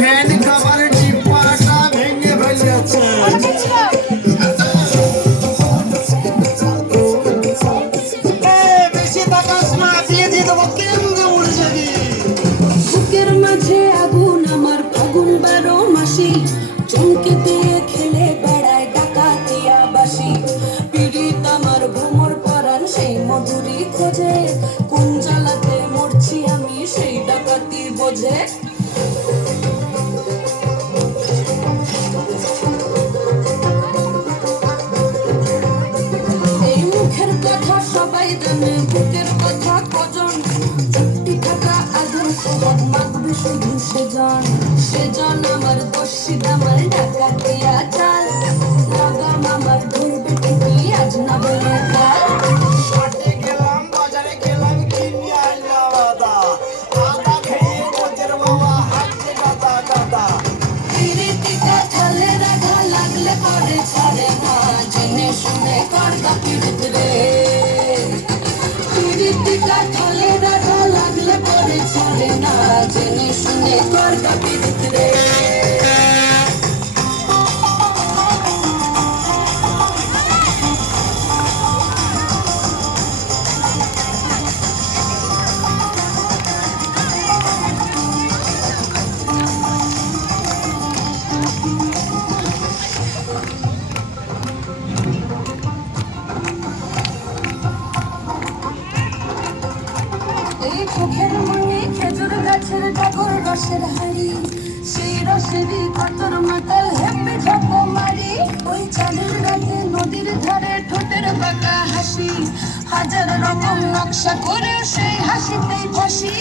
Fan খাবার টিপাটা ভেঙে ফেলেছে। বেশি তাকাস না, দিয়ে দিয়ে দেবো, কেন্দ্রে উড়ে যাবি। বুকের মাঝে আগুন আমার ফাগুন 12 মাসি, চমকে দিয়ে খেলে বেড়ায় ডাকাতিয়া বাসি। পীড়িত আমার ভ্রমর পরাণ সেই মধুরি খোঁজে, কোন জ্বালাতে মরছি আমি সেই ডাকাতি বোঝে। এই মুখের কথা সবাই জানে, বুকের কথা কজন, চুপটি থাকা আগুন খবর মাখবে শুধু সেজন। সেজন আমার দস্যিদ আমার ডাকাতিয়া চাল, লাগাম আমার ধরবে টুপি আজ না বলে কাল। হাটে গেলাম, বাজারে গেলাম, কিনে আনলাম আদা। আদা খেয়ে গোজের বাবা হাঁটছে গাদা গাদা। পিরিতিটা ছলে রাখা লাগলে পরে ছাড়ে না, জেনে শুনে করগা পিরিত রে। পিরিতিটা ছলে রাখা লাগলে পরে ছাড়ে না, জেনে শুনে করগা পিরিত রে। এই চোখের মনে খেজুর গাছের ডাগর রসের হাড়ি, সেই রসেরই কাতর মাতাল হেপে ঝাপ মারি। ওই চাঁদের রাতে নদীর ধারে ঠোঁটের বাঁকা হাসি, হাজার রকম নকশা করে সেই হাসিতেই ফাঁসি।